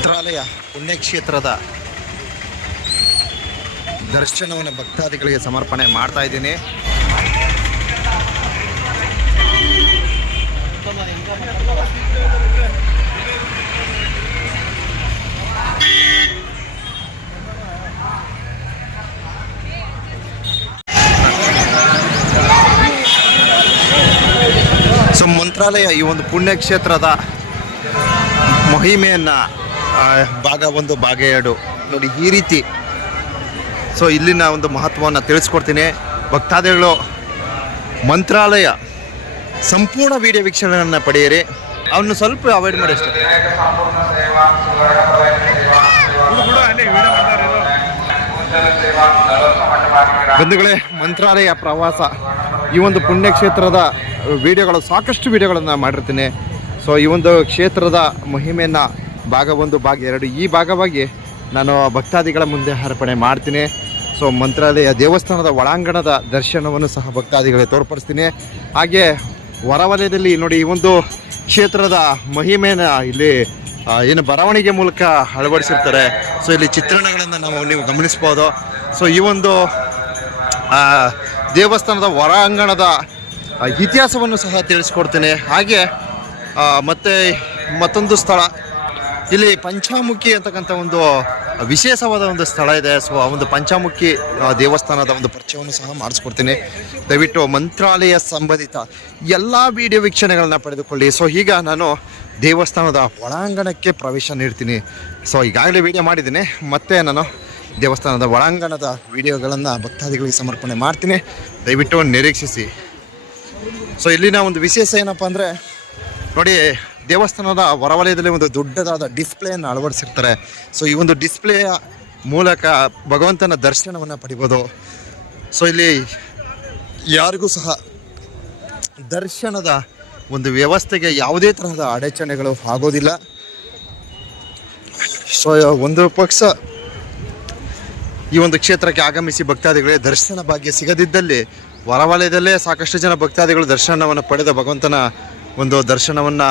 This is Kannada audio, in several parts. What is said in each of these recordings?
ಮಂತ್ರಾಲಯ ಪುಣ್ಯಕ್ಷೇತ್ರದ ದರ್ಶನವನ್ನು ಭಕ್ತಾದಿಗಳಿಗೆ ಸಮರ್ಪಣೆ ಮಾಡ್ತಾ ಇದ್ದೀನಿ. ಸೊ ಮಂತ್ರಾಲಯ ಈ ಒಂದು ಪುಣ್ಯಕ್ಷೇತ್ರದ ಮಹಿಮೆಯನ್ನು ಭಾಗ ಒಂದು ಭಾಗ ಎರಡು. ನೋಡಿ, ಈ ರೀತಿ. ಸೊ ಇಲ್ಲಿನ ಒಂದು ಮಹತ್ವವನ್ನು ತಿಳಿಸ್ಕೊಡ್ತೀನಿ. ಭಕ್ತಾದಿಗಳು, ಮಂತ್ರಾಲಯ ಸಂಪೂರ್ಣ ವಿಡಿಯೋ ವೀಕ್ಷಣೆಯನ್ನು ಪಡೆಯಿರಿ. ಅವನು ಸ್ವಲ್ಪ ಅವಾಯ್ಡ್ ಮಾಡಿ ಅಷ್ಟೇ. ಬಂಧುಗಳೇ, ಮಂತ್ರಾಲಯ ಪ್ರವಾಸ ಈ ಒಂದು ಪುಣ್ಯಕ್ಷೇತ್ರದ ವಿಡಿಯೋಗಳು ಸಾಕಷ್ಟು ವಿಡಿಯೋಗಳನ್ನು ಮಾಡಿರ್ತೀನಿ. ಸೊ ಈ ಒಂದು ಕ್ಷೇತ್ರದ ಮಹಿಮೆಯನ್ನು ಭಾಗ ಒಂದು, ಭಾಗ ಎರಡು. ಈ ಭಾಗವಾಗಿ ನಾನು ಭಕ್ತಾದಿಗಳ ಮುಂದೆ ಅರ್ಪಣೆ ಮಾಡ್ತೀನಿ. ಸೊ ಮಂತ್ರಾಲಯ ದೇವಸ್ಥಾನದ ಒಳಾಂಗಣದ ದರ್ಶನವನ್ನು ಸಹ ಭಕ್ತಾದಿಗಳಿಗೆ ತೋರ್ಪಡಿಸ್ತೀನಿ. ಹಾಗೆ ಹೊರವಲಯದಲ್ಲಿ ನೋಡಿ, ಈ ಒಂದು ಕ್ಷೇತ್ರದ ಮಹಿಮೆಯನ್ನು ಇಲ್ಲಿ ಏನು ಬರವಣಿಗೆ ಮೂಲಕ ಅಳವಡಿಸಿರ್ತಾರೆ. ಸೊ ಇಲ್ಲಿ ಚಿತ್ರಣಗಳನ್ನು ನಾವು ನೀವು ಗಮನಿಸ್ಬೋದು. ಸೊ ಈ ಒಂದು ದೇವಸ್ಥಾನದ ಹೊರಾಂಗಣದ ಇತಿಹಾಸವನ್ನು ಸಹ ತಿಳಿಸ್ಕೊಡ್ತೀನಿ. ಹಾಗೆ ಮತ್ತೆ ಮತ್ತೊಂದು ಸ್ಥಳ ಇಲ್ಲಿ ಪಂಚಾಮುಖಿ ಅಂತಕ್ಕಂಥ ಒಂದು ವಿಶೇಷವಾದ ಒಂದು ಸ್ಥಳ ಇದೆ. ಸೊ ಆ ಒಂದು ಪಂಚಾಮುಖಿ ದೇವಸ್ಥಾನದ ಒಂದು ಪರಿಚಯವನ್ನು ಸಹ ಮಾಡಿಸ್ಕೊಡ್ತೀನಿ. ದಯವಿಟ್ಟು ಮಂತ್ರಾಲಯ ಸಂಬಂಧಿತ ಎಲ್ಲ ವಿಡಿಯೋ ವೀಕ್ಷಣೆಗಳನ್ನ ಪಡೆದುಕೊಳ್ಳಿ. ಸೊ ಈಗ ನಾನು ದೇವಸ್ಥಾನದ ಒಳಾಂಗಣಕ್ಕೆ ಪ್ರವೇಶ ನೀಡ್ತೀನಿ. ಸೊ ಈಗಾಗಲೇ ವಿಡಿಯೋ ಮಾಡಿದ್ದೀನಿ. ಮತ್ತೆ ನಾನು ದೇವಸ್ಥಾನದ ಒಳಾಂಗಣದ ವಿಡಿಯೋಗಳನ್ನು ಭಕ್ತಾದಿಗಳಿಗೆ ಸಮರ್ಪಣೆ ಮಾಡ್ತೀನಿ. ದಯವಿಟ್ಟು ನಿರೀಕ್ಷಿಸಿ. ಸೊ ಇಲ್ಲಿನ ಒಂದು ವಿಶೇಷ ಏನಪ್ಪ ಅಂದರೆ, ನೋಡಿ ದೇವಸ್ಥಾನದ ಹೊರವಲಯದಲ್ಲಿ ಒಂದು ದೊಡ್ಡದಾದ ಡಿಸ್ಪ್ಲೇಯನ್ನು ಅಳವಡಿಸಿರ್ತಾರೆ. ಸೊ ಈ ಒಂದು ಡಿಸ್ಪ್ಲೇಯ ಮೂಲಕ ಭಗವಂತನ ದರ್ಶನವನ್ನು ಪಡಿಬೋದು. ಸೊ ಇಲ್ಲಿ ಯಾರಿಗೂ ಸಹ ದರ್ಶನದ ಒಂದು ವ್ಯವಸ್ಥೆಗೆ ಯಾವುದೇ ತರಹದ ಅಡಚಣೆಗಳು ಆಗೋದಿಲ್ಲ. ಸೊ ಒಂದು ಪಕ್ಷ ಈ ಒಂದು ಕ್ಷೇತ್ರಕ್ಕೆ ಆಗಮಿಸಿ ಭಕ್ತಾದಿಗಳಿಗೆ ದರ್ಶನ ಭಾಗ್ಯ ಸಿಗದಿದ್ದಲ್ಲಿ ಹೊರವಲಯದಲ್ಲೇ ಸಾಕಷ್ಟು ಜನ ಭಕ್ತಾದಿಗಳು ದರ್ಶನವನ್ನು ಪಡೆದ ಭಗವಂತನ ಒಂದು ದರ್ಶನವನ್ನು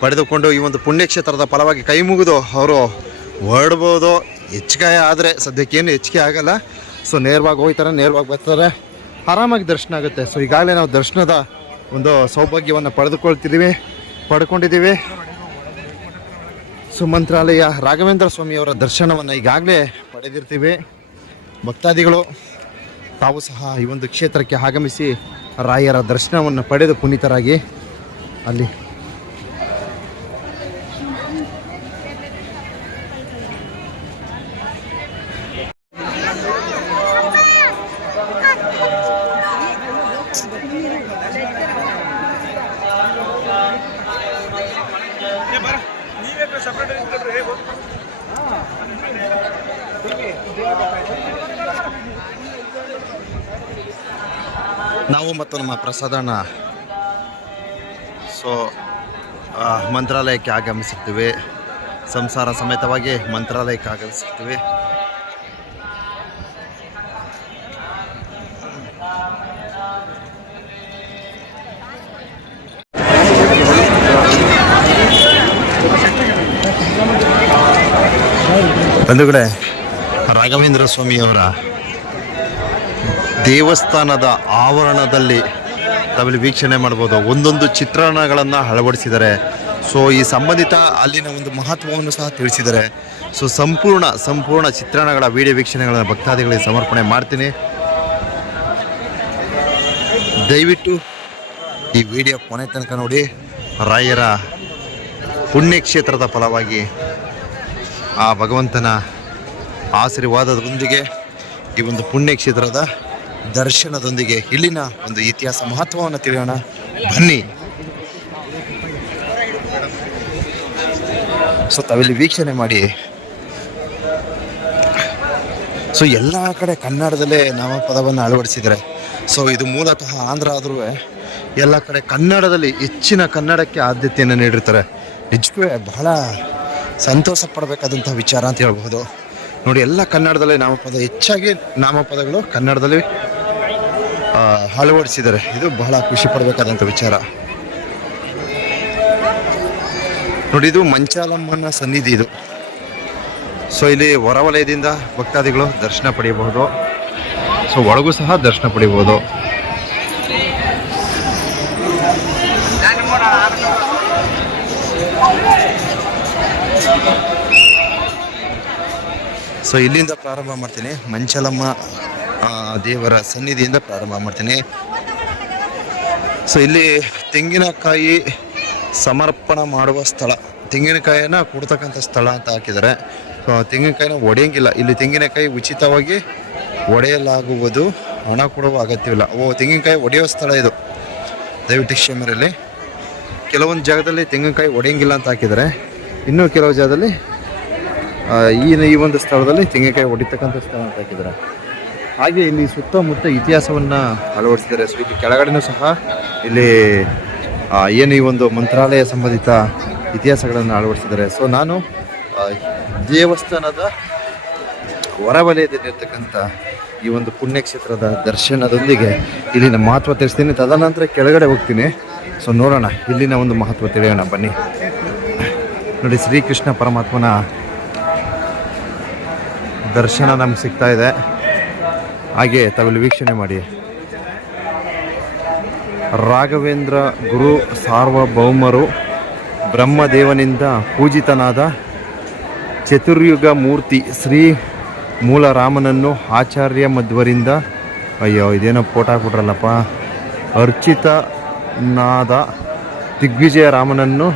ಪಡೆದುಕೊಂಡು ಈ ಒಂದು ಪುಣ್ಯಕ್ಷೇತ್ರದ ಫಲವಾಗಿ ಕೈ ಮುಗಿದು ಅವರು ಹೊರಡ್ಬೋದು. ಹೆಚ್ಚಿಗೆ ಆದರೆ ಸದ್ಯಕ್ಕೇನು ಹೆಚ್ಚಿಗೆ ಆಗಲ್ಲ. ಸೊ ನೇರವಾಗಿ ಹೋಗ್ತಾರೆ, ನೇರವಾಗಿ ಬರ್ತಾರೆ. ಆರಾಮಾಗಿ ದರ್ಶನ ಆಗುತ್ತೆ. ಸೊ ಈಗಾಗಲೇ ನಾವು ದರ್ಶನದ ಒಂದು ಸೌಭಾಗ್ಯವನ್ನು ಪಡೆದುಕೊಳ್ತಿದ್ದೀವಿ, ಪಡ್ಕೊಂಡಿದ್ದೀವಿ. ಸುಮಂತ್ರಾಲಯ ರಾಘವೇಂದ್ರ ಸ್ವಾಮಿಯವರ ದರ್ಶನವನ್ನು ಈಗಾಗಲೇ ಪಡೆದಿರ್ತೀವಿ. ಭಕ್ತಾದಿಗಳು, ತಾವು ಸಹ ಈ ಒಂದು ಕ್ಷೇತ್ರಕ್ಕೆ ಆಗಮಿಸಿ ರಾಯರ ದರ್ಶನವನ್ನು ಪಡೆದು ಪುನೀತರಾಗಿ ಅಲ್ಲಿ ನಾವು ನಮ್ಮ ಸೊ ಮಂತ್ರಾಲಯಕ್ಕೆ ಆಗಮಿಸಿರ್ತೀವಿ. ಸಂಸಾರ ಸಮೇತವಾಗಿ ಮಂತ್ರಾಲಯಕ್ಕೆ ಆಗಮಿಸಿರ್ತೀವಿ. ಬಂಧುಗಳೇ ರಾಘವೇಂದ್ರ ಸ್ವಾಮಿಯವರ ದೇವಸ್ಥಾನದ ಆವರಣದಲ್ಲಿ ತಾವಿಲ್ಲಿ ವೀಕ್ಷಣೆ ಮಾಡ್ಬೋದು. ಒಂದೊಂದು ಚಿತ್ರಣಗಳನ್ನು ಅಳವಡಿಸಿದ್ದಾರೆ. ಸೊ ಈ ಸಂಬಂಧಿತ ಅಲ್ಲಿನ ಒಂದು ಮಹತ್ವವನ್ನು ಸಹ ತಿಳಿಸಿದ್ದಾರೆ. ಸೊ ಸಂಪೂರ್ಣ ಸಂಪೂರ್ಣ ಚಿತ್ರಣಗಳ ವಿಡಿಯೋ ವೀಕ್ಷಣೆಗಳನ್ನು ಭಕ್ತಾದಿಗಳಿಗೆ ಸಮರ್ಪಣೆ ಮಾಡ್ತೀನಿ. ದಯವಿಟ್ಟು ಈ ವಿಡಿಯೋ ಕೊನೆ ತನಕ ನೋಡಿ. ರಾಯರ ಪುಣ್ಯಕ್ಷೇತ್ರದ ಫಲವಾಗಿ ಆ ಭಗವಂತನ ಆಶೀರ್ವಾದದೊಂದಿಗೆ ಈ ಒಂದು ಪುಣ್ಯಕ್ಷೇತ್ರದ ದರ್ಶನದೊಂದಿಗೆ ಇಲ್ಲಿನ ಒಂದು ಇತಿಹಾಸ ಮಹತ್ವವನ್ನು ತಿಳಿಯೋಣ. ಬನ್ನಿ. ಸೊ, ತಾವಿಲ್ಲಿ ವೀಕ್ಷಣೆ ಮಾಡಿ. ಸೊ, ಎಲ್ಲ ಕಡೆ ಕನ್ನಡದಲ್ಲೇ ನಾಮಪದವನ್ನು ಅಳವಡಿಸಿದ್ದಾರೆ. ಸೊ, ಇದು ಮೂಲತಃ ಆಂಧ್ರ ಆದ್ರೂ ಎಲ್ಲ ಕಡೆ ಕನ್ನಡದಲ್ಲಿ ಹೆಚ್ಚಿನ ಕನ್ನಡಕ್ಕೆ ಆದ್ಯತೆಯನ್ನು ನೀಡಿರ್ತಾರೆ. ನಿಜಕ್ಕೂ ಬಹಳ ಸಂತೋಷ ಪಡಬೇಕಾದಂಥ ವಿಚಾರ ಅಂತ ಹೇಳ್ಬೋದು ನೋಡಿ, ಎಲ್ಲ ಕನ್ನಡದಲ್ಲೇ ನಾಮಪದ, ಹೆಚ್ಚಾಗಿ ನಾಮಪದಗಳು ಕನ್ನಡದಲ್ಲಿ ಅಳವಡಿಸಿದ್ದಾರೆ. ಇದು ಬಹಳ ಖುಷಿ ಪಡಬೇಕಾದಂಥ ವಿಚಾರ. ನೋಡಿ, ಇದು ಮಂಚಾಲಮ್ಮನ ಸನ್ನಿಧಿ ಇದು. ಸೊ ಇಲ್ಲಿ ಹೊರವಲಯದಿಂದ ಭಕ್ತಾದಿಗಳು ದರ್ಶನ ಪಡೆಯಬಹುದು. ಸೊ ಒಳಗೂ ಸಹ ದರ್ಶನ ಪಡೆಯಬಹುದು. ಸೊ ಇಲ್ಲಿಂದ ಪ್ರಾರಂಭ ಮಾಡ್ತೀನಿ. ಮಂಚಲಮ್ಮ ದೇವರ ಸನ್ನಿಧಿಯಿಂದ ಪ್ರಾರಂಭ ಮಾಡ್ತೀನಿ. ಸೊ ಇಲ್ಲಿ ತೆಂಗಿನಕಾಯಿ ಸಮರ್ಪಣ ಮಾಡುವ ಸ್ಥಳ. ತೆಂಗಿನಕಾಯಿನ ಕೊಡ್ತಕ್ಕಂಥ ಸ್ಥಳ ಅಂತ ಹಾಕಿದ್ದಾರೆ. ತೆಂಗಿನಕಾಯಿನ ಒಡೆಯಂಗಿಲ್ಲ. ಇಲ್ಲಿ ತೆಂಗಿನಕಾಯಿ ಉಚಿತವಾಗಿ ಒಡೆಯಲಾಗುವುದು. ಹಣ ಕೊಡುವ ಅಗತ್ಯವಿಲ್ಲ. ಓ, ತೆಂಗಿನಕಾಯಿ ಒಡೆಯೋ ಸ್ಥಳ ಇದು. ದಯವಿಟ್ಟು ಕ್ಷಮರಲ್ಲಿ ಕೆಲವೊಂದು ಜಾಗದಲ್ಲಿ ತೆಂಗಿನಕಾಯಿ ಒಡೆಯಂಗಿಲ್ಲ ಅಂತ ಹಾಕಿದ್ದಾರೆ. ಇನ್ನೂ ಕೆಲವು ಜಾಗದಲ್ಲಿ ಈ ಈ ಒಂದು ಸ್ಥಳದಲ್ಲಿ ತೆಂಗಿನಕಾಯಿ ಹೊಡಿತಕ್ಕಂಥ ಸ್ಥಳ ಅಂತ ಹಾಕಿದ್ದಾರೆ. ಹಾಗೆ ಇಲ್ಲಿ ಸುತ್ತಮುತ್ತ ಇತಿಹಾಸವನ್ನು ಅಳವಡಿಸಿದ್ದಾರೆ. ಸೊ ಇಲ್ಲಿ ಕೆಳಗಡೆನೂ ಸಹ ಇಲ್ಲಿ ಏನು ಈ ಒಂದು ಮಂತ್ರಾಲಯ ಸಂಬಂಧಿತ ಇತಿಹಾಸಗಳನ್ನು ಅಳವಡಿಸಿದ್ದಾರೆ. ಸೊ ನಾನು ದೇವಸ್ಥಾನದ ಹೊರವಲಯದಲ್ಲಿರ್ತಕ್ಕಂಥ ಈ ಒಂದು ಪುಣ್ಯಕ್ಷೇತ್ರದ ದರ್ಶನದೊಂದಿಗೆ ಇಲ್ಲಿನ ಮಹತ್ವ ತಿಳಿಸ್ತೀನಿ. ತದನಂತರ ಕೆಳಗಡೆ ಹೋಗ್ತೀನಿ. ಸೊ ನೋಡೋಣ, ಇಲ್ಲಿನ ಒಂದು ಮಹತ್ವ ತಿಳಿಯೋಣ. ಬನ್ನಿ. ನೋಡಿ, ಶ್ರೀಕೃಷ್ಣ ಪರಮಾತ್ಮನ ದರ್ಶನ ನಮ್ಗೆ ಸಿಗ್ತಾ ಇದೆ. ಹಾಗೆ ತಾವಿಲ್ಲಿ ವೀಕ್ಷಣೆ ಮಾಡಿ. ರಾಘವೇಂದ್ರ ಗುರು ಸಾರ್ವಭೌಮರು ಬ್ರಹ್ಮದೇವನಿಂದ ಪೂಜಿತನಾದ ಚತುರ್ಯುಗ ಮೂರ್ತಿ ಶ್ರೀ ಮೂಲರಾಮನನ್ನು ಆಚಾರ್ಯ ಮಧ್ವರಿಂದ, ಅಯ್ಯೋ, ಇದೇನೋ ಫೋಟೋ ಹಾಕ್ಬಿಟ್ರಲ್ಲಪ್ಪ, ಅರ್ಚಿತನಾದ ದಿಗ್ವಿಜಯ ರಾಮನನ್ನು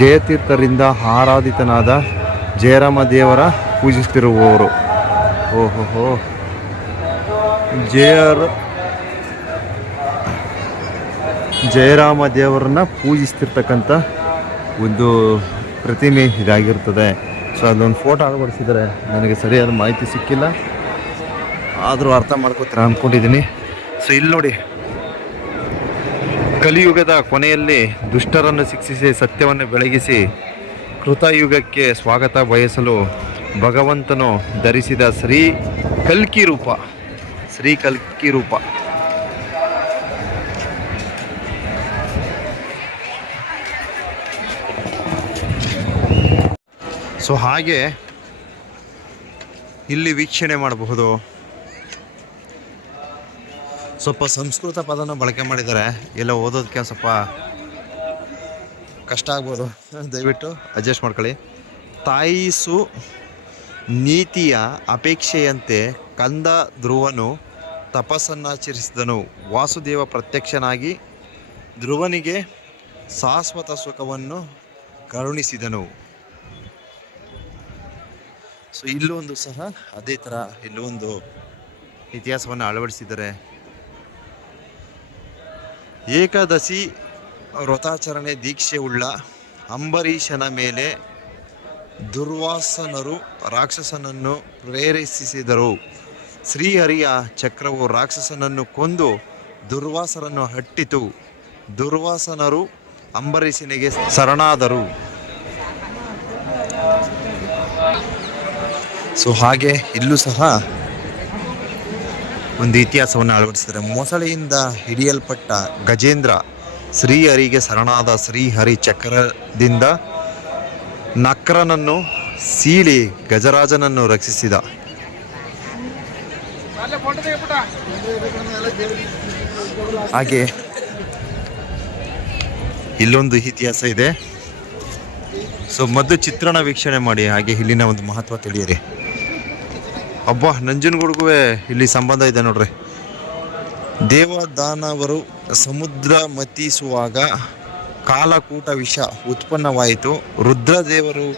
ಜಯತೀರ್ಥರಿಂದ ಆರಾಧಿತನಾದ ಜಯರಾಮ ದೇವರ ಪೂಜಿಸ್ತಿರುವವರು ಓಹೋಹೋ ಆರ್ ಜಯರಾಮ ದೇವರನ್ನ ಪೂಜಿಸ್ತಿರ್ತಕ್ಕಂಥ ಒಂದು ಪ್ರತಿಮೆ ಇದಾಗಿರ್ತದೆ. ಸೊ ಅದೊಂದು ಫೋಟೋ ಅಳವಡಿಸಿದರೆ ನನಗೆ ಸರಿಯಾದ ಮಾಹಿತಿ ಸಿಕ್ಕಿಲ್ಲ. ಆದರೂ ಅರ್ಥ ಮಾಡ್ಕೋತೀರ ಅಂದ್ಕೊಂಡಿದ್ದೀನಿ ಸೊ ಇಲ್ಲಿ ನೋಡಿ. ಕಲಿಯುಗದ ಕೊನೆಯಲ್ಲಿ ದುಷ್ಟರನ್ನು ಶಿಕ್ಷಿಸಿ ಸತ್ಯವನ್ನು ಬೆಳಗಿಸಿ ಕೃತಯುಗಕ್ಕೆ ಸ್ವಾಗತ ಬಯಸಲು ಭಗವಂತನು ಧರಿಸಿದ ಶ್ರೀ ಕಲ್ಕಿ ರೂಪ. ಶ್ರೀ ಕಲ್ಕಿ ರೂಪ. ಸೊ ಹಾಗೆ ಇಲ್ಲಿ ವೀಕ್ಷಣೆ ಮಾಡಬಹುದು. ಸ್ವಲ್ಪ ಸಂಸ್ಕೃತ ಪದನ ಬಳಕೆ ಮಾಡಿದ್ದಾರೆ. ಎಲ್ಲ ಓದೋದಕ್ಕೆ ಸ್ವಲ್ಪ ಕಷ್ಟ ಆಗ್ಬೋದು. ದಯವಿಟ್ಟು ಅಡ್ಜಸ್ಟ್ ಮಾಡ್ಕೊಳ್ಳಿ. ತಾಯಿಸು ನೀತಿಯ ಅಪೇಕ್ಷೆಯಂತೆ ಕಂದ ಧ್ರುವನು ತಪಸ್ಸನ್ನಾಚರಿಸಿದನು ವಾಸುದೇವ ಪ್ರತ್ಯಕ್ಷನಾಗಿ ಧ್ರುವನಿಗೆ ಶಾಶ್ವತ ಸುಖವನ್ನು ಕರುಣಿಸಿದನು. ಸೊ ಇಲ್ಲೊಂದು ಸಹ ಅದೇ ಥರ ಇಲ್ಲೊಂದು ಇತಿಹಾಸವನ್ನು ಅಳವಡಿಸಿದರೆ ಏಕಾದಶಿ ವ್ರತಾಚರಣೆ ದೀಕ್ಷೆ ಉಳ್ಳ ಅಂಬರೀಷನ ಮೇಲೆ ದುರ್ವಾಸನರು ರಾಕ್ಷಸನನ್ನು ಪ್ರೇರೇಪಿಸಿದರು. ಶ್ರೀಹರಿಯ ಚಕ್ರವು ರಾಕ್ಷಸನನ್ನು ಕೊಂದು ದುರ್ವಾಸರನ್ನು ಹಟ್ಟಿತು. ದುರ್ವಾಸನರು ಅಂಬರೀಷನಿಗೆ ಶರಣಾದರು. ಸೊ ಹಾಗೆ ಇಲ್ಲೂ ಸಹ ಒಂದು ಇತಿಹಾಸವನ್ನು ಅಳವಡಿಸಿದರೆ ಮೊಸಳೆಯಿಂದ ಹಿಡಿಯಲ್ಪಟ್ಟ ಗಜೇಂದ್ರ ಶ್ರೀಹರಿಗೆ ಶರಣಾದ ಶ್ರೀಹರಿ ಚಕ್ರದಿಂದ ನಕ್ರನನ್ನು ಸೀಳಿ ಗಜರಾಜನನ್ನು ರಕ್ಷಿಸಿದ. ಹಾಗೆ ಇಲ್ಲೊಂದು ಇತಿಹಾಸ ಇದೆ. ಸೊ ಮದ್ದು ಚಿತ್ರಣ ವೀಕ್ಷಣೆ ಮಾಡಿ, ಹಾಗೆ ಇಲ್ಲಿನ ಒಂದು ಮಹತ್ವ ತಿಳಿಯಿರಿ. ಒಬ್ಬ ನಂಜನಗೂಡ್ಗೂ ಇಲ್ಲಿ ಸಂಬಂಧ ಇದೆ ನೋಡ್ರಿ. ದೇವದಾನವರು ಸಮುದ್ರ ಮತಿಸುವಾಗ ಕಾಲಕೂಟ ವಿಷ ಉತ್ಪನ್ನವಾಯಿತು. ರುದ್ರದೇವರು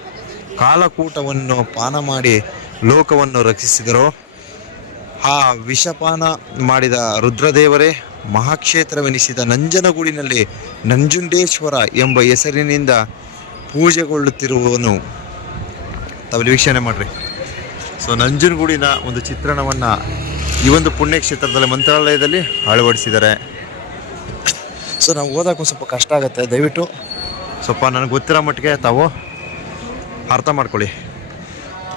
ಕಾಲಕೂಟವನ್ನು ಪಾನ ಮಾಡಿ ಲೋಕವನ್ನು ರಕ್ಷಿಸಿದರು. ಆ ವಿಷಪಾನ ಮಾಡಿದ ರುದ್ರದೇವರೇ ಮಹಾಕ್ಷೇತ್ರವೆನಿಸಿದ ನಂಜನಗೂಡಿನಲ್ಲಿ ನಂಜುಂಡೇಶ್ವರ ಎಂಬ ಹೆಸರಿನಿಂದ ಪೂಜೆಗೊಳ್ಳುತ್ತಿರುವವನು. ತಾವು ವೀಕ್ಷಣೆ ಮಾಡಿರಿ. ಸೊ ನಂಜನಗೂಡಿನ ಒಂದು ಚಿತ್ರಣವನ್ನು ಈ ಒಂದು ಪುಣ್ಯಕ್ಷೇತ್ರದಲ್ಲಿ ಮಂತ್ರಾಲಯದಲ್ಲಿ ಅಳವಡಿಸಿದ್ದಾರೆ. ಸೊ ನಾವು ಓದೋಕ್ಕೂ ಸ್ವಲ್ಪ ಕಷ್ಟ ಆಗುತ್ತೆ. ದಯವಿಟ್ಟು. ಸ್ವಲ್ಪ ನನಗೆ ಗೊತ್ತಿರೋ ಮಟ್ಟಿಗೆ ತಾವು ಅರ್ಥ ಮಾಡ್ಕೊಳ್ಳಿ.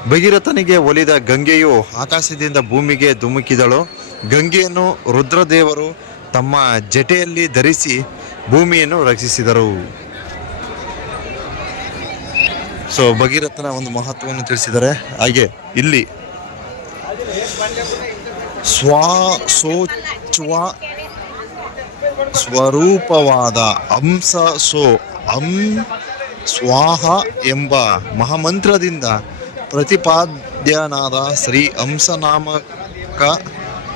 ಭಗೀರಥನಿಗೆ ಒಲಿದ ಗಂಗೆಯು ಆಕಾಶದಿಂದ ಭೂಮಿಗೆ ಧುಮುಕಿದಳು. ಗಂಗೆಯನ್ನು ರುದ್ರದೇವರು ತಮ್ಮ ಜಟೆಯಲ್ಲಿ ಧರಿಸಿ ಭೂಮಿಯನ್ನು ರಕ್ಷಿಸಿದರು. ಸೊ ಭಗೀರಥನ ಒಂದು ಮಹತ್ವವನ್ನು ತಿಳಿಸಿದರೆ, ಹಾಗೆ ಇಲ್ಲಿ. ಸ್ವ, ಸೋಚ್ವ ಸ್ವರೂಪವಾದ ಹಂಸ, ಸೋ ಅಂ ಸ್ವಾಹ ಎಂಬ ಮಹಾಮಂತ್ರದಿಂದ ಪ್ರತಿಪಾದ್ಯನಾದ ಶ್ರೀ ಹಂಸನಾಮಕ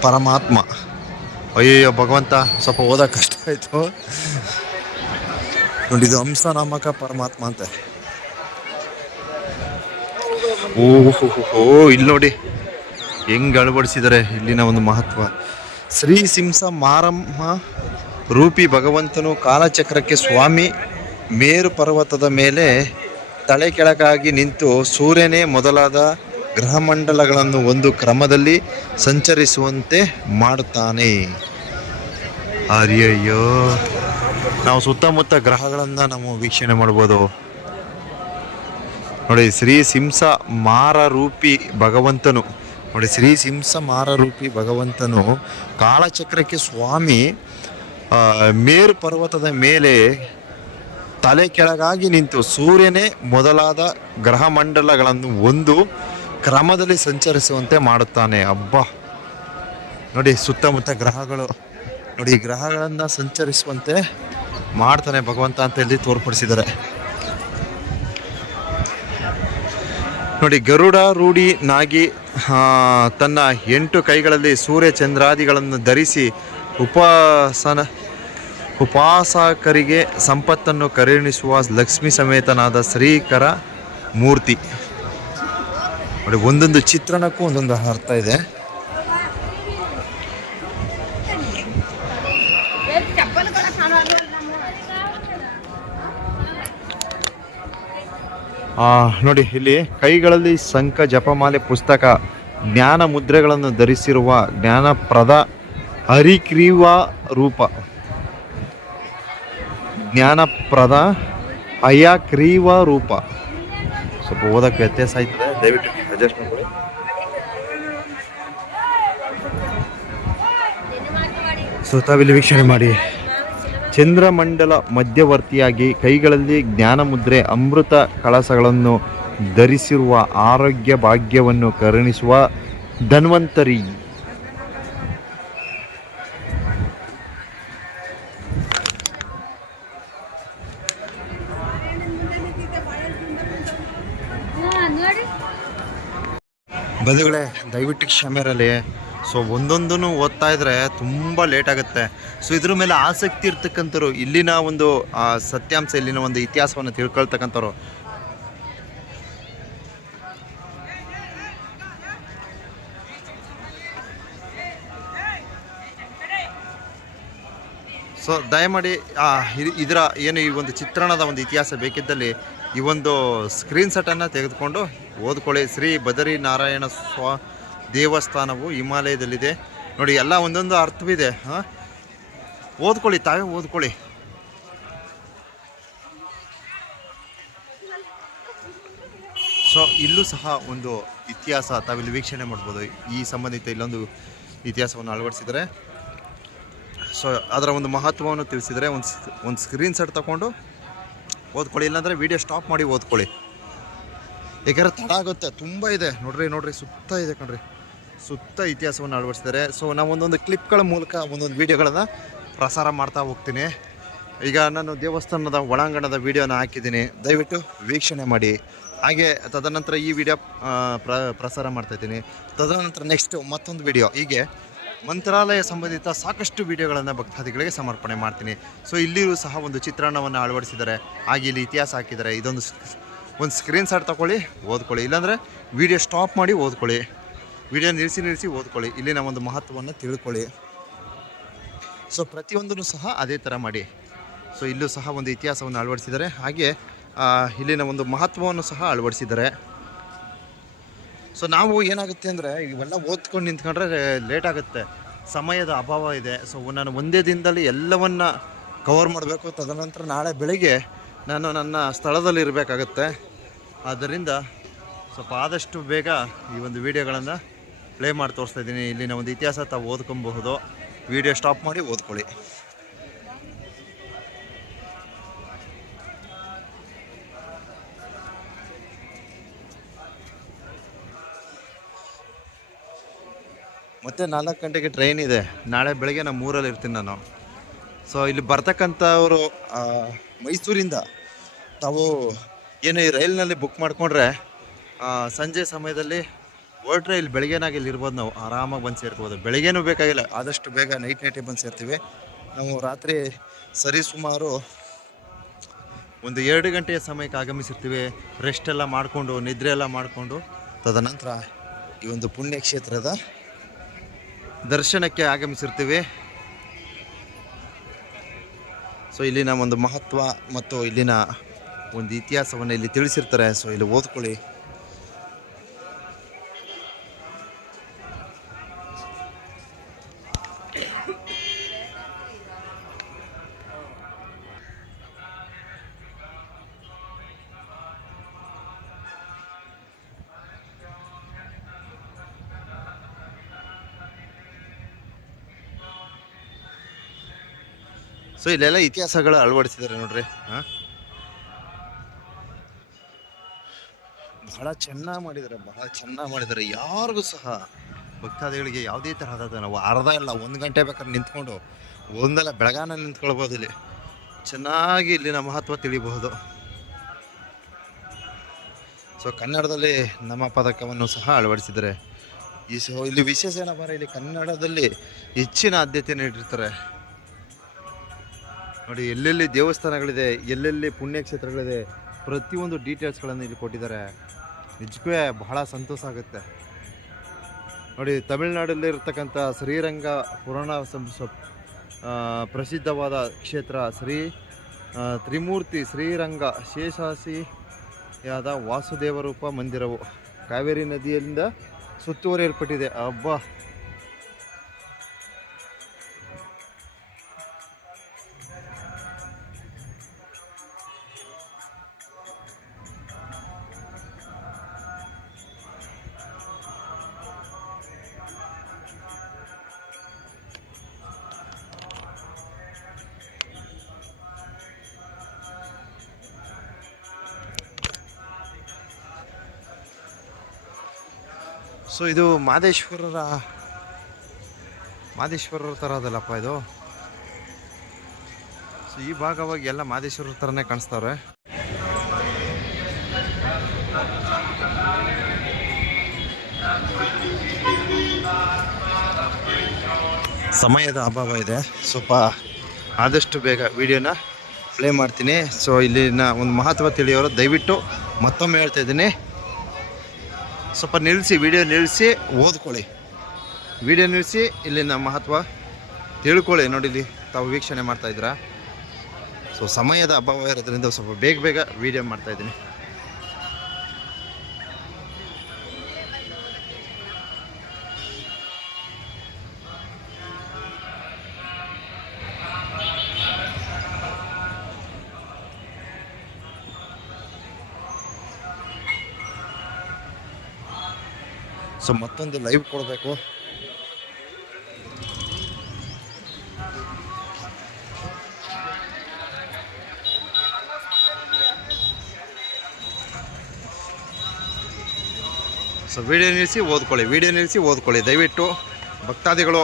ಪರಮಾತ್ಮ. ಅಯ್ಯಯ್ಯೋ, ಭಗವಂತ ಸ್ವಲ್ಪ ಓದೋಕೆ ಕಷ್ಟ ಆಯಿತು. ನೋಡಿ, ಇದು ಹಂಸನಾಮಕ ಪರಮಾತ್ಮ ಅಂತೆ. ಓಹೋ ಇಲ್ಲಿ ನೋಡಿ. ಹೆಂಗ್ ಅಳವಡಿಸಿದ್ದಾರೆ ಇಲ್ಲಿನ ಒಂದು ಮಹತ್ವ. ಶ್ರೀ ಸಿಂಸ ಮಾರಮ್ಮ ರೂಪಿ ಭಗವಂತನು ಕಾಲಚಕ್ರಕ್ಕೆ ಸ್ವಾಮಿ ಮೇರು ಪರ್ವತದ ಮೇಲೆ ತಲೆ ಕೆಳಗಾಗಿ ನಿಂತು ಸೂರ್ಯನೇ ಮೊದಲಾದ ಗ್ರಹಮಂಡಲಗಳನ್ನು ಒಂದು ಕ್ರಮದಲ್ಲಿ ಸಂಚರಿಸುವಂತೆ ಮಾಡುತ್ತಾನೆ. ಅರಿಯಯ್ಯೋ ನಾವು ಸುತ್ತಮುತ್ತ ಗ್ರಹಗಳನ್ನು ನಾವು ವೀಕ್ಷಣೆ ಮಾಡ್ಬೋದು. ನೋಡಿ, ಶ್ರೀ ಸಿಂಸ ಮಾರರೂಪಿ ಭಗವಂತನು. ನೋಡಿ, ಶ್ರೀ ಸಿಂಸ ಮಾರರೂಪಿ ಭಗವಂತನು ಕಾಲಚಕ್ರಕ್ಕೆ ಸ್ವಾಮಿ ಮೇರು ಪರ್ವತದ ಮೇಲೆ ತಲೆ ಕೆಳಗಾಗಿ ನಿಂತು ಸೂರ್ಯನೇ ಮೊದಲಾದ ಗ್ರಹ ಮಂಡಲಗಳನ್ನು ಒಂದು ಕ್ರಮದಲ್ಲಿ ಸಂಚರಿಸುವಂತೆ ಮಾಡುತ್ತಾನೆ. ಅಬ್ಬಾ! ನೋಡಿ ಸುತ್ತಮುತ್ತ ಗ್ರಹಗಳು. ನೋಡಿ ಗ್ರಹಗಳನ್ನು ಸಂಚರಿಸುವಂತೆ ಮಾಡ್ತಾನೆ ಭಗವಂತ ಅಂತ ಹೇಳಿ ತೋರ್ಪಡಿಸಿದ್ದಾರೆ. ನೋಡಿ ಗರುಡ, ರೂಢಿ, ನಾಗಿ ತನ್ನ ಎಂಟು ಕೈಗಳಲ್ಲಿ ಸೂರ್ಯ ಚಂದ್ರಾದಿಗಳನ್ನು ಧರಿಸಿ ಉಪಾಸನ ಉಪಾಸಕರಿಗೆ ಸಂಪತ್ತನ್ನು ಕರುಣಿಸುವ ಲಕ್ಷ್ಮಿ ಸಮೇತನಾದ ಶ್ರೀಕರ ಮೂರ್ತಿ. ನೋಡಿ, ಒಂದೊಂದು ಚಿತ್ರಣಕ್ಕೂ ಒಂದೊಂದು ಅರ್ಥ ಇದೆ. ನೋಡಿ, ಇಲ್ಲಿ ಕೈಗಳಲ್ಲಿ ಸಂಕ, ಜಪಮಾಲೆ, ಪುಸ್ತಕ, ಜ್ಞಾನ ಮುದ್ರೆಗಳನ್ನು ಧರಿಸಿರುವ ಜ್ಞಾನಪ್ರದ ಹರಿಕ್ರೀವ ರೂಪ. ಜ್ಞಾನಪ್ರದ ಅಯಕ್ರೀವ ರೂಪ. ಸ್ವಲ್ಪ ಓದಕ್ಕೆ ವ್ಯತ್ಯಾಸ ಆಯ್ತದೆ. ದಯವಿಟ್ಟು ಅಡ್ಜಸ್ಟ್ ಮಾಡ್ಕೊಳ್ಳಿ. ಸೊ ವೀಕ್ಷಣೆ ಮಾಡಿ. ಚಂದ್ರಮಂಡಲ ಮಧ್ಯವರ್ತಿಯಾಗಿ ಕೈಗಳಲ್ಲಿ ಜ್ಞಾನಮುದ್ರೆ ಅಮೃತ ಕಳಸಗಳನ್ನು ಧರಿಸಿರುವ ಆರೋಗ್ಯ ಭಾಗ್ಯವನ್ನು ಕರುಣಿಸುವ ಧನ್ವಂತರಿ. ಬಂಧುಗಳೇ ದಯವಿಟ್ಟು ಕ್ಷಮೆರಲ್ಲಿ ಸೊ ಒಂದೊಂದನ್ನು ಓದ್ತಾ ಇದ್ರೆ ತುಂಬ ಲೇಟ್ ಆಗುತ್ತೆ. ಸೊ ಇದ್ರ ಮೇಲೆ ಆಸಕ್ತಿ ಇರ್ತಕ್ಕಂಥವ್ರು, ಇಲ್ಲಿನ ಒಂದು ಸತ್ಯಾಂಶ, ಇಲ್ಲಿನ ಒಂದು ಇತಿಹಾಸವನ್ನು ತಿಳ್ಕೊಳ್ತಕ್ಕಂಥವ್ರು. ಸೊ ದಯಮಾಡಿ ಇದರ, ಏನು ಈ ಒಂದು ಚಿತ್ರಣದ ಒಂದು ಇತಿಹಾಸ ಬೇಕಿದ್ದಲ್ಲಿ ಈ ಒಂದು ಸ್ಕ್ರೀನ್ ಶಾಟನ್ನು ತೆಗೆದುಕೊಂಡು ಓದ್ಕೊಳ್ಳಿ. ಶ್ರೀ ಬದರಿ ನಾರಾಯಣ ಸ್ವ ದೇವಸ್ಥಾನವು ಹಿಮಾಲಯದಲ್ಲಿದೆ. ನೋಡಿ, ಎಲ್ಲ ಒಂದೊಂದು ಅರ್ಥವಿದೆ, ಹಾಂ? ಓದ್ಕೊಳ್ಳಿ, ತಾವೇ ಓದ್ಕೊಳ್ಳಿ. ಸೊ ಇಲ್ಲೂ ಸಹ ಒಂದು ಇತಿಹಾಸ ತಾವಿಲ್ಲಿ ವೀಕ್ಷಣೆ ಮಾಡ್ಬೋದು. ಈ ಸಂಬಂಧಿತ ಇಲ್ಲೊಂದು ಇತಿಹಾಸವನ್ನು ಅಳವಡಿಸಿದರೆ. ಸೊ ಅದರ ಒಂದು ಮಹತ್ವವನ್ನು ತಿಳಿಸಿದರೆ, ಒಂದು ಒಂದು ಸ್ಕ್ರೀನ್ ಶಾಟ್ ತಗೊಂಡು ಓದ್ಕೊಳ್ಳಿ, ಇಲ್ಲಾಂದರೆ ವಿಡಿಯೋ ಸ್ಟಾಪ್ ಮಾಡಿ ಓದ್ಕೊಳ್ಳಿ. ಯಾಕಂದರೆ ತಡ ಆಗುತ್ತೆ, ತುಂಬ ಇದೆ. ನೋಡ್ರಿ ನೋಡ್ರಿ, ಸುತ್ತ ಇದೆ ಕಣ್ರಿ. ಸುತ್ತ ಇತಿಹಾಸವನ್ನು ಅಳವಡಿಸಿದ್ದಾರೆ. ಸೊ ನಾವು ಒಂದೊಂದು ಕ್ಲಿಪ್ಗಳ ಮೂಲಕ ಒಂದೊಂದು ವಿಡಿಯೋಗಳನ್ನು ಪ್ರಸಾರ ಮಾಡ್ತಾ ಹೋಗ್ತೀನಿ. ಈಗ ನಾನು ದೇವಸ್ಥಾನದ ಒಳಾಂಗಣದ ವಿಡಿಯೋನ ಹಾಕಿದ್ದೀನಿ. ದಯವಿಟ್ಟು ವೀಕ್ಷಣೆ ಮಾಡಿ. ಹಾಗೆ ತದನಂತರ ಈ ವಿಡಿಯೋ ಪ್ರ, ಪ್ರಸಾರ ಮಾಡ್ತಾಯಿದ್ದೀನಿ ತದನಂತರ ನೆಕ್ಸ್ಟು ಮತ್ತೊಂದು ವಿಡಿಯೋ ಹೀಗೆ ಮಂತ್ರಾಲಯ ಸಂಬಂಧಿತ ಸಾಕಷ್ಟು ವಿಡಿಯೋಗಳನ್ನು ಭಕ್ತಾದಿಗಳಿಗೆ ಸಮರ್ಪಣೆ ಮಾಡ್ತೀನಿ. ಸೊ ಇಲ್ಲಿಯೂ ಸಹ ಒಂದು ಚಿತ್ರಾನ್ನವನ್ನು ಅಳವಡಿಸಿದ್ದಾರೆ. ಹಾಗೆ ಇಲ್ಲಿ ಇತಿಹಾಸ ಹಾಕಿದ್ದಾರೆ. ಇದೊಂದು ಒಂದು ಸ್ಕ್ರೀನ್ ಶಾಟ್ ತಗೊಳ್ಳಿ ಓದ್ಕೊಳ್ಳಿ. ಇಲ್ಲಾಂದರೆ ವಿಡಿಯೋ ಸ್ಟಾಪ್ ಮಾಡಿ ಓದ್ಕೊಳ್ಳಿ. ವಿಡಿಯೋ ನಿಲ್ಲಿಸಿ ನಿಲ್ಲಿಸಿ ಓದ್ಕೊಳ್ಳಿ. ಇಲ್ಲಿನ ಒಂದು ಮಹತ್ವವನ್ನು ತಿಳ್ಕೊಳ್ಳಿ. ಸೊ ಪ್ರತಿಯೊಂದನ್ನು ಸಹ ಅದೇ ಥರ ಮಾಡಿ. ಸೊ ಇಲ್ಲೂ ಸಹ ಒಂದು ಇತಿಹಾಸವನ್ನು ಅಳವಡಿಸಿದ್ದಾರೆ. ಹಾಗೆ ಇಲ್ಲಿನ ಒಂದು ಮಹತ್ವವನ್ನು ಸಹ ಅಳವಡಿಸಿದ್ದಾರೆ. ಸೊ ನಾವು ಏನಾಗುತ್ತೆ ಅಂದರೆ, ಇವೆಲ್ಲ ಓದ್ಕೊಂಡು ನಿಂತ್ಕೊಂಡ್ರೆ ಲೇಟ್ ಆಗುತ್ತೆ. ಸಮಯದ ಅಭಾವ ಇದೆ. ಸೊ ನಾನು ಒಂದೇ ದಿನದಲ್ಲಿ ಎಲ್ಲವನ್ನ ಕವರ್ ಮಾಡಬೇಕು. ತದನಂತರ ನಾಳೆ ಬೆಳಿಗ್ಗೆ ನಾನು ನನ್ನ ಸ್ಥಳದಲ್ಲಿ ಇರಬೇಕಾಗತ್ತೆ. ಆದ್ದರಿಂದ ಸ್ವಲ್ಪ ಆದಷ್ಟು ಬೇಗ ಈ ಒಂದು ವಿಡಿಯೋಗಳನ್ನು ಪ್ಲೇ ಮಾಡಿ ತೋರಿಸ್ತಾ ಇದ್ದೀನಿ. ಇಲ್ಲಿನ ಒಂದು ಇತಿಹಾಸ ತಾವು ಓದ್ಕೊಬಹುದು. ವಿಡಿಯೋ ಸ್ಟಾಪ್ ಮಾಡಿ ಓದ್ಕೊಳ್ಳಿ. ಮತ್ತೆ ನಾಲ್ಕು ಗಂಟೆಗೆ ಟ್ರೈನ್ ಇದೆ. ನಾಳೆ ಬೆಳಗ್ಗೆ ನಾನು ಊರಲ್ಲಿ ಇರ್ತೀನಿ ನಾನು. ಸೊ ಇಲ್ಲಿ ಬರ್ತಕ್ಕಂಥವರು ಮೈಸೂರಿಂದ ತಾವು ಏನು ಈ ರೈಲ್ನಲ್ಲಿ ಬುಕ್ ಮಾಡಿಕೊಂಡ್ರೆ ಸಂಜೆ ಸಮಯದಲ್ಲಿ ಹೊರಟ್ರೆ ಇಲ್ಲಿ ಬೆಳಗ್ಗೆನಾಗಿ ಇಲ್ಲಿ ಇರ್ಬೋದು ನಾವು. ಆರಾಮಾಗಿ ಬಂದು ಸೇರ್ಬೋದು. ಬೆಳಗ್ಗೆನೂ ಬೇಕಾಗಿಲ್ಲ, ಆದಷ್ಟು ಬೇಗ ನೈಟ್ ನೈಟೇ ಬಂದು ಸೇರ್ತೀವಿ. ನಾವು ರಾತ್ರಿ ಸರಿ ಸುಮಾರು ಒಂದು ಎರಡು ಗಂಟೆಯ ಸಮಯಕ್ಕೆ ಆಗಮಿಸಿರ್ತೀವಿ. ರೆಸ್ಟ್ ಎಲ್ಲ ಮಾಡಿಕೊಂಡು, ನಿದ್ರೆ ಎಲ್ಲ ಮಾಡಿಕೊಂಡು. ತದನಂತರ ಈ ಒಂದು ಪುಣ್ಯಕ್ಷೇತ್ರದ ದರ್ಶನಕ್ಕೆ ಆಗಮಿಸಿರ್ತೀವಿ. ಸೊ ಇಲ್ಲಿನ ಒಂದು ಮಹತ್ವ ಮತ್ತು ಇಲ್ಲಿನ ಒಂದು ಇತಿಹಾಸವನ್ನು ಇಲ್ಲಿ ತಿಳಿಸಿರ್ತಾರೆ. ಸೊ ಇಲ್ಲಿ ಓದ್ಕೊಳ್ಳಿ. ಸೊ ಇಲ್ಲೆಲ್ಲ ಇತಿಹಾಸಗಳು ಅಳವಡಿಸಿದ್ದಾರೆ ನೋಡ್ರಿ. ಬಹಳ ಚೆನ್ನಾಗಿ ಮಾಡಿದ್ದಾರೆ, ಬಹಳ ಚೆನ್ನಾಗಿ ಮಾಡಿದ್ದಾರೆ. ಯಾರಿಗೂ ಸಹ ಭಕ್ತಾದಿಗಳಿಗೆ ಯಾವುದೇ ತರಹದ ನಾವು ಅರ್ಧ ಇಲ್ಲ, ಒಂದು ಗಂಟೆ ಬೇಕಾದ್ರೆ ನಿಂತ್ಕೊಂಡು ಒಂದಲ್ಲ ಬೆಳಗಾನ ನಿಂತ್ಕೊಳ್ಬೋದು ಇಲ್ಲಿ. ಚೆನ್ನಾಗಿ ಇಲ್ಲಿನ ಮಹತ್ವ ತಿಳಿಬಹುದು. ಸೊ ಕನ್ನಡದಲ್ಲಿ ನಮ್ಮ ಪದಕವನ್ನು ಸಹ ಅಳವಡಿಸಿದ್ದಾರೆ. ಈ ಸೊ ಇಲ್ಲಿ ವಿಶೇಷ ಏನಪ್ಪ ಇಲ್ಲಿ ಕನ್ನಡದಲ್ಲಿ ಹೆಚ್ಚಿನ ಆದ್ಯತೆ ನೀಡಿರ್ತಾರೆ. ನೋಡಿ, ಎಲ್ಲೆಲ್ಲಿ ದೇವಸ್ಥಾನಗಳಿದೆ, ಎಲ್ಲೆಲ್ಲಿ ಪುಣ್ಯಕ್ಷೇತ್ರಗಳಿದೆ, ಪ್ರತಿಯೊಂದು ಡೀಟೇಲ್ಸ್ಗಳನ್ನು ಇಲ್ಲಿ ಕೊಟ್ಟಿದ್ದಾರೆ. ನಿಜಕ್ಕೂ ಬಹಳ ಸಂತೋಷ ಆಗುತ್ತೆ. ನೋಡಿ ತಮಿಳುನಾಡಲ್ಲಿ ಇರ್ತಕ್ಕಂಥ ಶ್ರೀರಂಗ ಪುರಾಣ ಪ್ರಸಿದ್ಧವಾದ ಕ್ಷೇತ್ರ ಶ್ರೀ ತ್ರಿಮೂರ್ತಿ ಶ್ರೀರಂಗ ಶೇಷಾಸಿಯಾದ ವಾಸುದೇವರೂಪ ಮಂದಿರವು. ಕಾವೇರಿ ನದಿಯಿಂದ ಸುತ್ತುವರಿಯಲ್ಪಟ್ಟಿದೆ. ಅಬ್ಬಾ! ಸೊ ಇದು ಮಾದೇಶ್ವರರ ಮಾದೇಶ್ವರರ ಥರ ಅದಲ್ಲಪ್ಪ ಇದು. ಸೊ ಈ ಭಾಗವಾಗಿ ಎಲ್ಲ ಮಾದೇಶ್ವರರ ಥರನೇ ಕಾಣಿಸ್ತಾವ್ರೆ. ಸಮಯದ ಅಭಾವ ಇದೆ. ಸ್ವಲ್ಪ ಆದಷ್ಟು ಬೇಗ ವಿಡಿಯೋನ ಪ್ಲೇ ಮಾಡ್ತೀನಿ. ಸೊ ಇಲ್ಲಿನ ಒಂದು ಮಹತ್ವ ತಿಳಿಯೋರು ದಯವಿಟ್ಟು ಮತ್ತೊಮ್ಮೆ ಹೇಳ್ತಾ ಇದ್ದೀನಿ. ಸ್ವಲ್ಪ ನಿಲ್ಲಿಸಿ ವಿಡಿಯೋ ನಿಲ್ಲಿಸಿ. ಓದ್ಕೊಳ್ಳಿ. ವಿಡಿಯೋ ನಿಲ್ಲಿಸಿ ಇಲ್ಲಿನ ಮಹತ್ವ ತಿಳ್ಕೊಳ್ಳಿ. ನೋಡಿಲಿ ತಾವು ವೀಕ್ಷಣೆ ಮಾಡ್ತಾಯಿದ್ದೀರಾ ಸೊ ಸಮಯದ ಅಭಾವ ಇರೋದ್ರಿಂದ ಸ್ವಲ್ಪ ಬೇಗ ಬೇಗ ವಿಡಿಯೋ ಮಾಡ್ತಾ ಸೊ ಮತ್ತೊಂದು ಲೈವ್ ಕೊಡಬೇಕು. ಸೊ ವಿಡಿಯೋ ನಿಲ್ಲಿಸಿ ಓದ್ಕೊಳ್ಳಿ ವಿಡಿಯೋ ನಿಲ್ಲಿಸಿ ಓದ್ಕೊಳ್ಳಿ. ದಯವಿಟ್ಟು ಭಕ್ತಾದಿಗಳು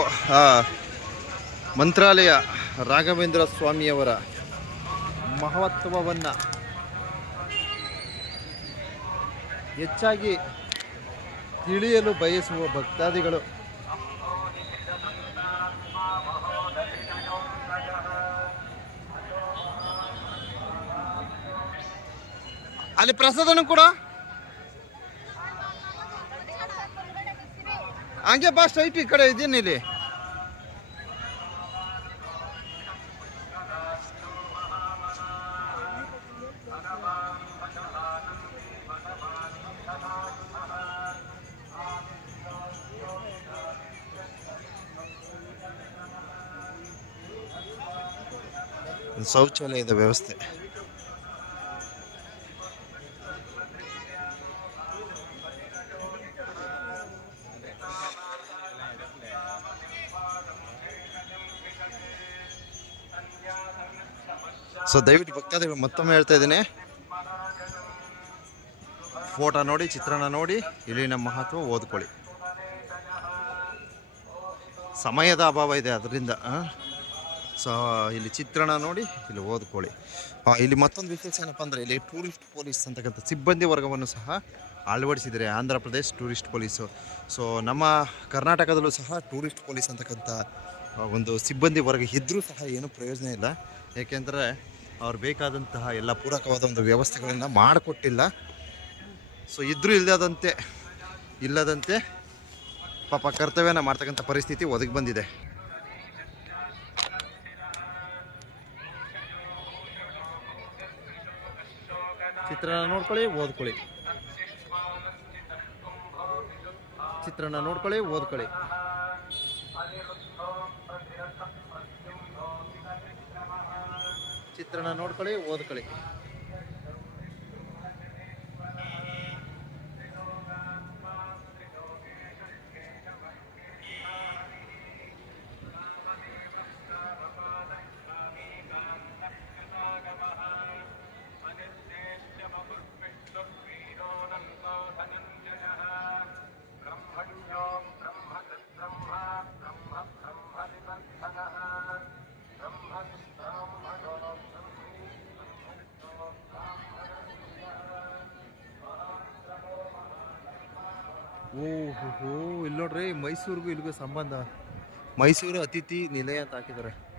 ಮಂತ್ರಾಲಯ ರಾಘವೇಂದ್ರ ಸ್ವಾಮಿಯವರ ಮಹತ್ವವನ್ನು ಹೆಚ್ಚಾಗಿ ತಿಳಿಯಲು ಬಯಸುವ ಭಕ್ತಾದಿಗಳು. ಅಲ್ಲಿ ಪ್ರಸಾದನು ಕೂಡ? ಹಂಗೆ ಬಾ ಸ್ಟ್ರೈಟ್ ಈ ಕಡೆ ಇದ್ದೀನಿ ಇಲ್ಲಿ. ಶೌಚಾಲಯದ ವ್ಯವಸ್ಥೆ. ಸೊ ದಯವಿಟ್ಟು ಭಕ್ತಾದಿಗಳು ಮತ್ತೊಮ್ಮೆ ಹೇಳ್ತಾ ಇದ್ದೀನಿ. ಫೋಟೋ ನೋಡಿ, ಚಿತ್ರಣ ನೋಡಿ, ಇಲ್ಲಿನ ಮಹತ್ವ ಓದ್ಕೊಳ್ಳಿ. ಸಮಯದ ಅಭಾವ ಇದೆ, ಅದರಿಂದ ಸೊ ಇಲ್ಲಿ ಚಿತ್ರಣ ನೋಡಿ, ಇಲ್ಲಿ ಓದ್ಕೊಳ್ಳಿ. ಇಲ್ಲಿ ಮತ್ತೊಂದು ವಿಶೇಷ ಏನಪ್ಪ ಅಂದರೆ ಇಲ್ಲಿ ಟೂರಿಸ್ಟ್ ಪೊಲೀಸ್ ಅಂತಕ್ಕಂಥ ಸಿಬ್ಬಂದಿ ವರ್ಗವನ್ನು ಸಹ ಅಳವಡಿಸಿದರೆ Andhra Pradesh tourist police so ನಮ್ಮ ಕರ್ನಾಟಕದಲ್ಲೂ ಸಹ ಟೂರಿಸ್ಟ್ ಪೊಲೀಸ್ ಅಂತಕ್ಕಂಥ ಒಂದು ಸಿಬ್ಬಂದಿ ವರ್ಗ ಇದ್ದರೂ ಸಹ ಏನೂ ಪ್ರಯೋಜನ ಇಲ್ಲ. ಏಕೆಂದರೆ ಅವ್ರು ಬೇಕಾದಂತಹ ಎಲ್ಲ ಪೂರಕವಾದ ಒಂದು ವ್ಯವಸ್ಥೆಗಳನ್ನು ಮಾಡಿಕೊಟ್ಟಿಲ್ಲ. ಸೊ ಇದ್ದರೂ ಇಲ್ಲದಂತೆ ಇಲ್ಲದಂತೆ ಪಾಪ ಕರ್ತವ್ಯನ ಮಾಡ್ತಕ್ಕಂಥ ಪರಿಸ್ಥಿತಿ ಒದಗಿ ಬಂದಿದೆ. ಚಿತ್ರಣ ನೋಡ್ಕೊಳ್ಳಿ ಓದ್ಕೊಳ್ಳಿ. ಚಿತ್ರಣ ನೋಡ್ಕೊಳ್ಳಿ ಓದ್ಕೊಳ್ಳಿ. ಚಿತ್ರಣ ನೋಡ್ಕೊಳ್ಳಿ ಓದ್ಕೊಳ್ಳಿ. ಓಹೋ ಇಲ್ಲಿ ನೋಡ್ರಿ ಮೈಸೂರಿಗೂ ಇಲ್ಲಿಗೂ ಸಂಬಂಧ. ಮೈಸೂರು ಅತಿಥಿ ನಿಲಯ ಅಂತ ಹಾಕಿದ್ದಾರೆ.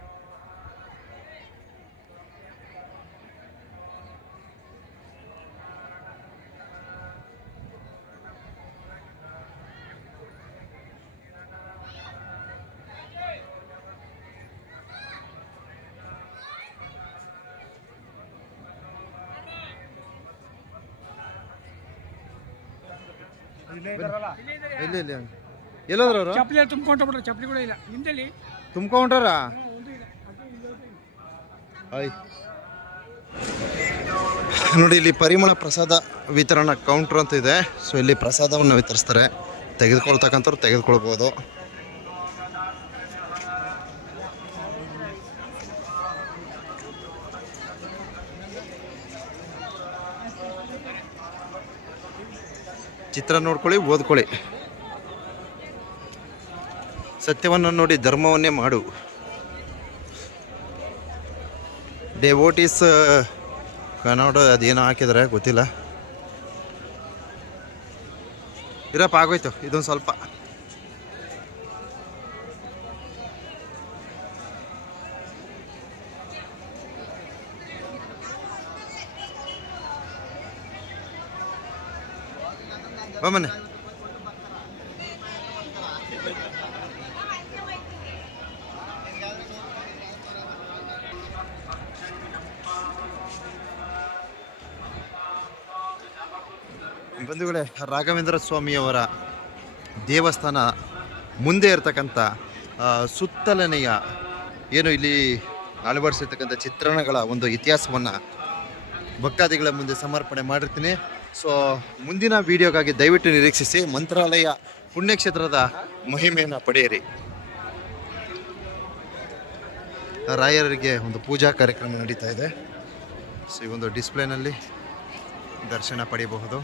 ಎಲ್ಲೋದ್ರ ಅವರು ಚಪ್ಪಲಿ ತುಂಬ್ಕೊಂಡು ಬಿಡ್ರಿ ಇಲ್ಲ. ತುಂಬ್ಕೊಂಡ್ರ ನೋಡಿ ಇಲ್ಲಿ ಪರಿಮಳ ಪ್ರಸಾದ ವಿತರಣಾ ಕೌಂಟರ್ ಅಂತ ಇದೆ. ಸೊ ಇಲ್ಲಿ ಪ್ರಸಾದವನ್ನು ವಿತರಿಸ್ತಾರೆ. ತೆಗೆದುಕೊಳ್ತಕ್ಕಂಥವ್ರು ತೆಗೆದುಕೊಳ್ಬೋದು. ಚಿತ್ರ ನೋಡ್ಕೊಳ್ಳಿ ಓದ್ಕೊಳ್ಳಿ. ಸತ್ಯವನ್ನು ನೋಡಿ ಧರ್ಮವನ್ನೇ ಮಾಡು. ಡೆವೋಟೀಸ್ ಕನ್ನಡ ಅದೇನೋ ಹಾಕಿದ್ರೆ ಗೊತ್ತಿಲ್ಲ. ಇರಪ್ಪ ಆಗೋಯ್ತು ಇದೊಂದು ಸ್ವಲ್ಪ. ಬಮ್ಮನೆ ಬಂಧುಗಳೇ, ರಾಘವೇಂದ್ರ ಸ್ವಾಮಿಯವರ ದೇವಸ್ಥಾನ ಮುಂದೆ ಇರತಕ್ಕಂಥ ಸುತ್ತಲನೆಯ ಏನು ಇಲ್ಲಿ ಅಳವಡಿಸಿರ್ತಕ್ಕಂಥ ಚಿತ್ರಣಗಳ ಒಂದು ಇತಿಹಾಸವನ್ನು ಭಕ್ತಾದಿಗಳ ಮುಂದೆ ಸಮರ್ಪಣೆ ಮಾಡಿರ್ತೀನಿ. ಸೊ ಮುಂದಿನ ವಿಡಿಯೋಗಾಗಿ ದಯವಿಟ್ಟು ನಿರೀಕ್ಷಿಸಿ, ಮಂತ್ರಾಲಯ ಪುಣ್ಯಕ್ಷೇತ್ರದ ಮಹಿಮೆಯನ್ನು ಪಡೆಯಿರಿ. ರಾಯರಿಗೆ ಒಂದು ಪೂಜಾ ಕಾರ್ಯಕ್ರಮ ನಡೀತಾ ಇದೆ. ಸೊ ಈ ಒಂದು ಡಿಸ್ಪ್ಲೇನಲ್ಲಿ ದರ್ಶನ ಪಡೆಯಬಹುದು.